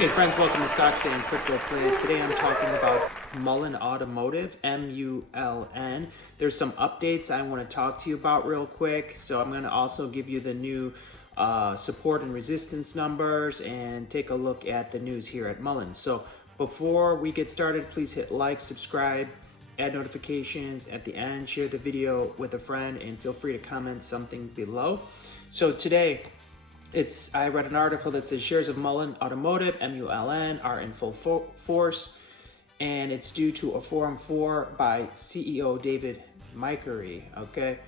Hey friends, welcome to Stock Trading Crypto Planet. Today I'm talking about Mullen Automotive, MULN. There's some updates I want to talk to you about real quick. So I'm going to also give you the new support and resistance numbers and take a look at the news here at Mullen. So before we get started, please hit like, subscribe, add notifications at the end, share the video with a friend, and feel free to comment something below. So today, I read an article that says shares of Mullen Automotive, MULN, are in full force, and it's due to a Forum 4 by CEO David Mikery, okay?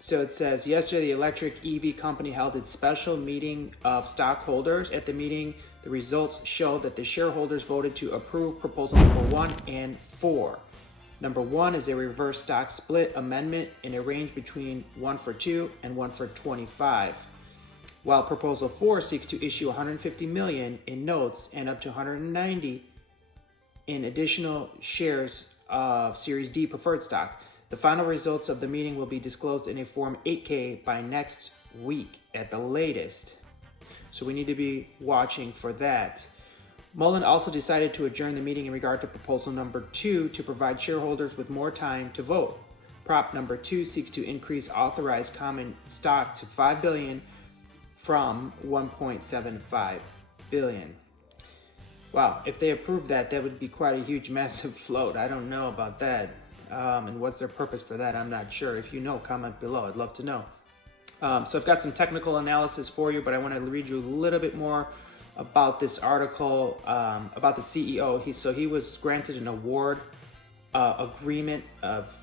So it says, yesterday the electric EV company held its special meeting of stockholders. At the meeting, the results show that the shareholders voted to approve proposal number 1 and 4. Number 1 is a reverse stock split amendment in a range between 1 for 2 and 1 for 25. While Proposal 4 seeks to issue $150 million in notes and up to $190 in additional shares of Series D preferred stock. The final results of the meeting will be disclosed in a Form 8K by next week at the latest. So we need to be watching for that. Mullen also decided to adjourn the meeting in regard to Proposal number 2 to provide shareholders with more time to vote. Prop number 2 seeks to increase authorized common stock to $5 billion from 1.75 billion. Wow, if they approve that, that would be quite a huge, massive float. I don't know about that. And what's their purpose for that? I'm not sure. If you know, comment below. I'd love to know. So I've got some technical analysis for you, but I want to read you a little bit more about this article, about the CEO. He was granted an award agreement of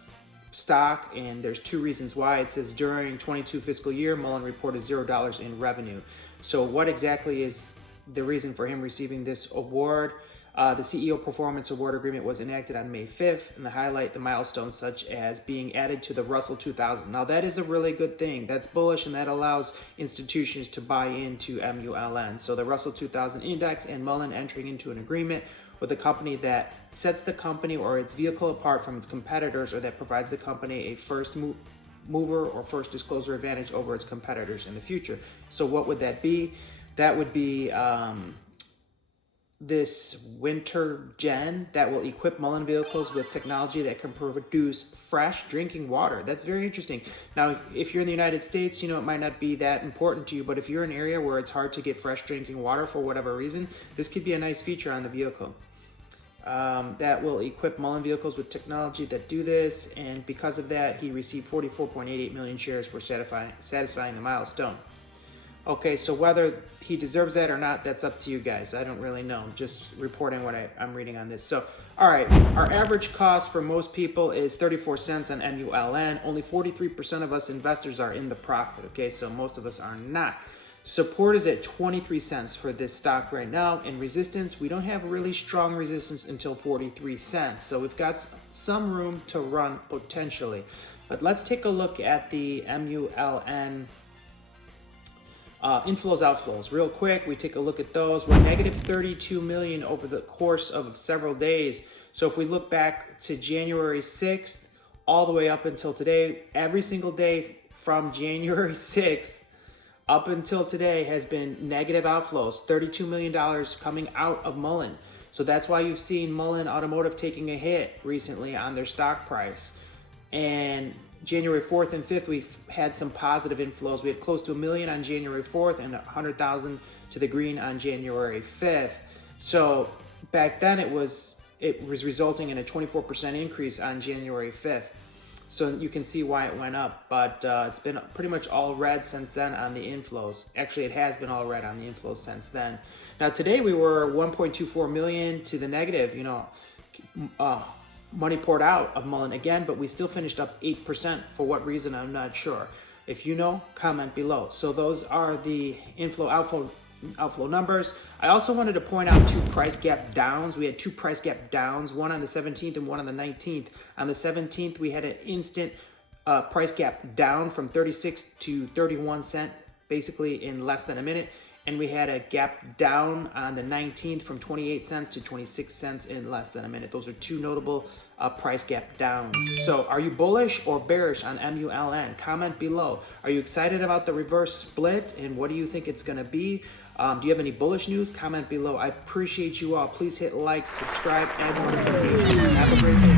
stock, and there's two reasons why. It says during 22 fiscal year, Mullen reported $0 in revenue. So what exactly is the reason for him receiving this award? The CEO Performance Award Agreement was enacted on May 5th, and they highlight the milestones such as being added to the Russell 2000. Now that is a really good thing. That's bullish, and that allows institutions to buy into MULN. So the Russell 2000 Index and Mullen entering into an agreement with a company that sets the company or its vehicle apart from its competitors, or that provides the company a first mover or first disclosure advantage over its competitors in the future. So what would that be? That would be this winter gen that will equip Mullen vehicles with technology that can produce fresh drinking water. That's very interesting. Now, if you're in the United States, it might not be that important to you, but if you're in an area where it's hard to get fresh drinking water for whatever reason, this could be a nice feature on the vehicle. That will equip Mullen vehicles with technology that do this, and because of that, he received 44.88 million shares for satisfying the milestone. Okay, so whether he deserves that or not, that's up to you guys. I don't really know. I'm just reporting what I'm reading on this. So, all right, our average cost for most people is 34 cents on MULN. Only 43% of us investors are in the profit, okay? So most of us are not. Support is at 23 cents for this stock right now. In resistance, we don't have really strong resistance until 43 cents. So we've got some room to run potentially. But let's take a look at the MULN inflows, outflows. Real quick, we take a look at those. We're negative 32 million over the course of several days. So if we look back to January 6th, all the way up until today, every single day from January 6th up until today has been negative outflows, $32 million coming out of Mullen. So that's why you've seen Mullen Automotive taking a hit recently on their stock price. And January 4th and 5th, we've had some positive inflows. We had close to $1 million on January 4th and 100,000 to the green on January 5th. So back then it was resulting in a 24% increase on January 5th. So you can see why it went up, but it's been pretty much all red since then on the inflows. Actually, it has been all red on the inflows since then. Now today we were 1.24 million to the negative, money poured out of Mullen again, but we still finished up 8%. For what reason, I'm not sure. If you know, comment below. So those are the inflow, outflow numbers. I also wanted to point out two price gap downs. We had two price gap downs, one on the 17th and one on the 19th. On the 17th, we had an instant price gap down from 36 to 31 cent, basically in less than a minute. And we had a gap down on the 19th from 28 cents to 26 cents in less than a minute. Those are two notable price gap downs. So are you bullish or bearish on MULN? Comment below. Are you excited about the reverse split and what do you think it's going to be? Do you have any bullish news? Comment below. I appreciate you all. Please hit like, subscribe, and notifications. Have a great day.